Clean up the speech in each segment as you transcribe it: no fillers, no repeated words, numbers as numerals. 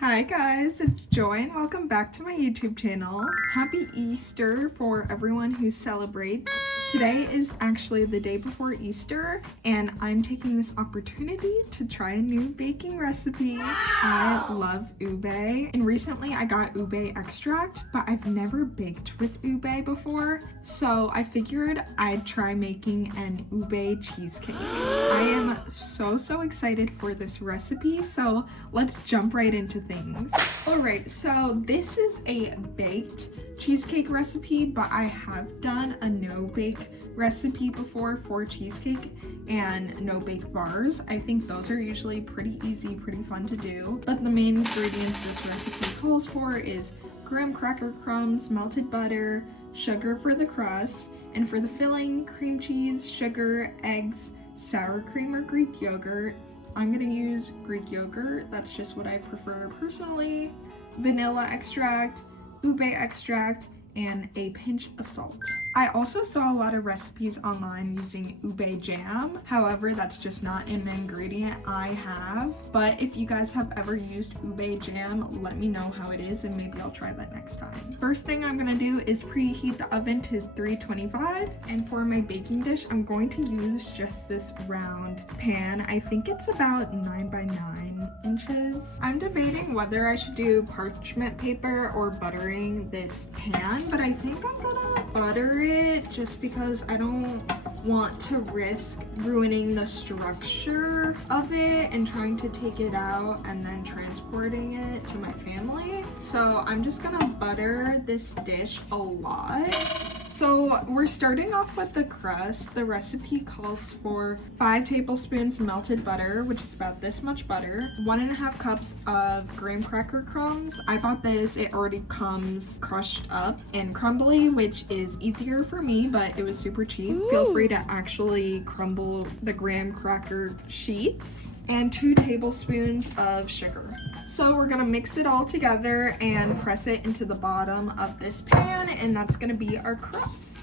Hi guys, it's Joy and welcome back to my YouTube channel. Happy Easter for everyone who celebrates. Today is actually the day before Easter and I'm taking this opportunity to try a new baking recipe. I love ube and recently I got ube extract, but I've never baked with ube before, so I figured I'd try making an ube cheesecake. I am so excited for this recipe, so let's jump right into things. Alright, so this is a baked cheesecake recipe, but I have done a no-bake recipe before for cheesecake and no-bake bars. I think those are usually pretty easy, pretty fun to do. But the main ingredients this recipe calls for is graham cracker crumbs, melted butter, sugar for the crust, and for the filling, cream cheese, sugar, eggs, sour cream or Greek yogurt. I'm gonna use Greek yogurt, that's just what I prefer personally, vanilla extract, ube extract, and a pinch of salt. I also saw a lot of recipes online using ube jam. However, that's just not an ingredient I have. But if you guys have ever used ube jam, let me know how it is and maybe I'll try that next time. First thing I'm gonna do is preheat the oven to 325. And for my baking dish, I'm going to use just this round pan. I think it's about 9 by 9 inches. I'm debating whether I should do parchment paper or buttering this pan, but I think I'm gonna butter it just because I don't want to risk ruining the structure of it and trying to take it out and then transporting it to my family. So I'm just gonna butter this dish a lot. So we're starting off with the crust. The recipe calls for 5 tablespoons melted butter, which is about this much butter, 1.5 cups of graham cracker crumbs. I bought this, it already comes crushed up and crumbly, which is easier for me, but it was super cheap. Ooh. Feel free to actually crumble the graham cracker sheets, and 2 tablespoons of sugar. So we're gonna mix it all together and press it into the bottom of this pan, and that's gonna be our crust.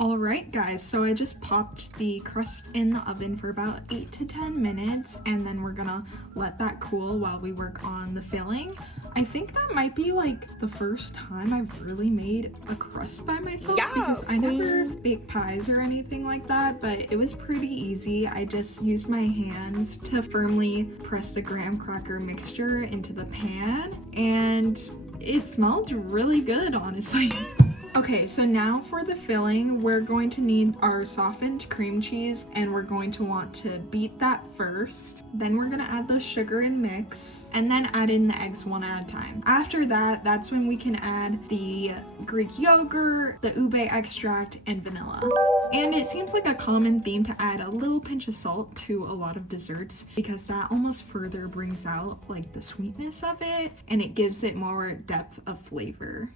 Alright guys, so I just popped the crust in the oven for about 8 to 10 minutes and then we're gonna let that cool while we work on the filling. I think that might be like the first time I've really made a crust by myself, because I never bake pies or anything like that, but it was pretty easy. I just used my hands to firmly press the graham cracker mixture into the pan and it smelled really good, honestly. Okay, so now for the filling, we're going to need our softened cream cheese and we're going to want to beat that first. Then we're gonna add the sugar and mix and then add in the eggs one at a time. After that, that's when we can add the Greek yogurt, the ube extract, and vanilla. And it seems like a common theme to add a little pinch of salt to a lot of desserts because that almost further brings out like the sweetness of it and it gives it more depth of flavor.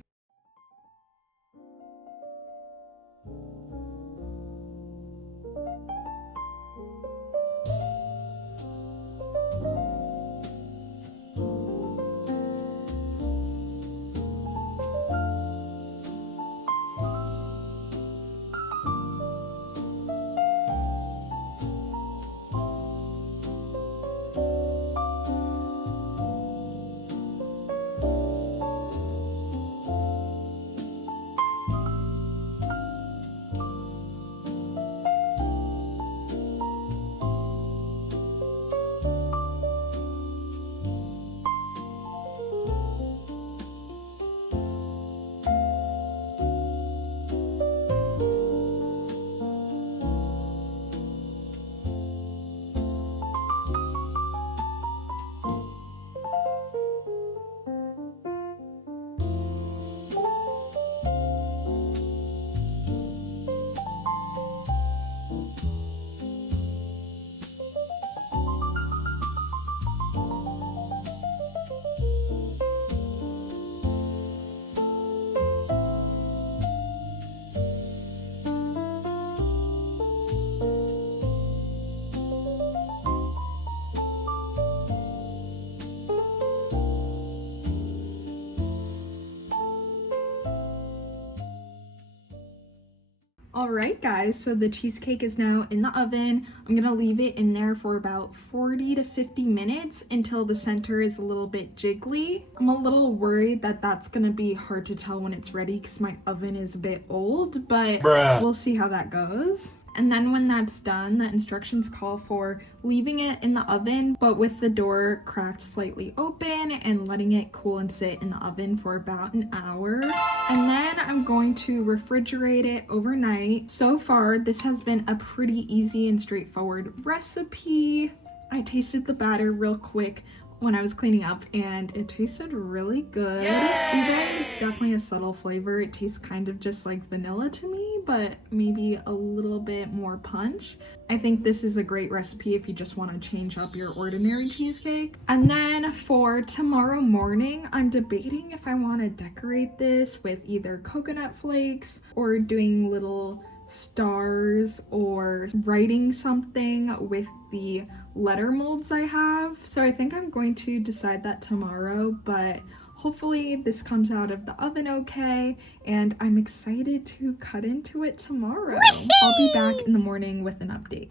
All right, guys, so the cheesecake is now in the oven. I'm gonna leave it in there for about 40 to 50 minutes until the center is a little bit jiggly. I'm a little worried that that's gonna be hard to tell when it's ready because my oven is a bit old, but we'll see how that goes. And then when that's done, the instructions call for leaving it in the oven, but with the door cracked slightly open and letting it cool and sit in the oven for about an hour. And then I'm going to refrigerate it overnight. So far, this has been a pretty easy and straightforward recipe. I tasted the batter real quick when I was cleaning up and it tasted really good. Blueberry is definitely a subtle flavor. It tastes kind of just like vanilla to me, but maybe a little bit more punch. I think this is a great recipe if you just want to change up your ordinary cheesecake. And then for tomorrow morning, I'm debating if I want to decorate this with either coconut flakes or doing little stars or writing something with the letter molds I have. So I think I'm going to decide that tomorrow, but hopefully this comes out of the oven okay, and I'm excited to cut into it tomorrow. I'll be back in the morning with an update.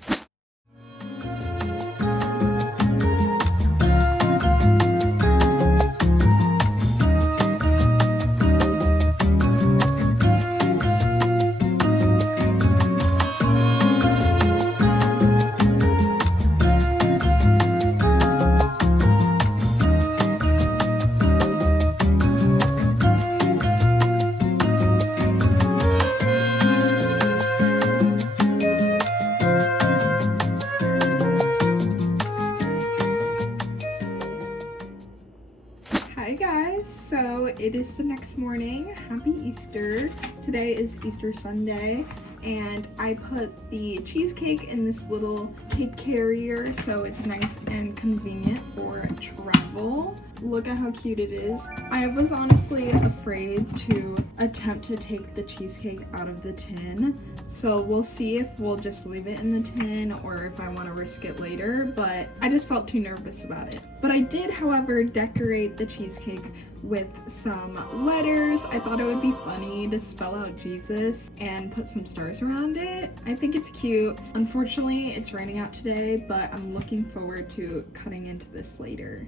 Hi guys, so it is the next morning. Happy Easter. Today is Easter Sunday and I put the cheesecake in this little cake carrier so it's nice and convenient for travel. Look at how cute it is. I was honestly afraid to attempt to take the cheesecake out of the tin, so we'll see if we'll just leave it in the tin or if I want to risk it later, but I just felt too nervous about it. But I did, however, decorate the cheesecake with some letters. I thought it would be funny to spell out Jesus and put some stars around it. I think it's cute. Unfortunately, it's raining out today, but I'm looking forward to cutting into this later.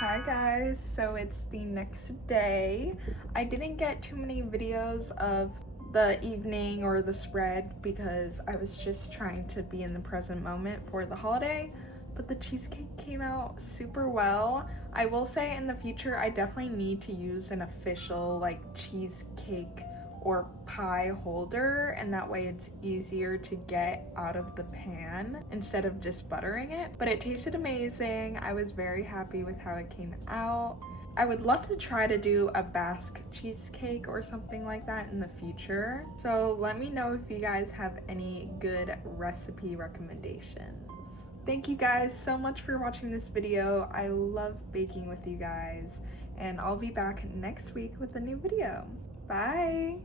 Hi guys, so it's the next day. I didn't get too many videos of the evening or the spread because I was just trying to be in the present moment for the holiday, but the cheesecake came out super well. I will say in the future I definitely need to use an official like cheesecake or pie holder, and that way it's easier to get out of the pan instead of just buttering it. But it tasted amazing. I was very happy with how it came out. I would love to try to do a Basque cheesecake or something like that in the future. So let me know if you guys have any good recipe recommendations. Thank you guys so much for watching this video. I love baking with you guys, and I'll be back next week with a new video. Bye!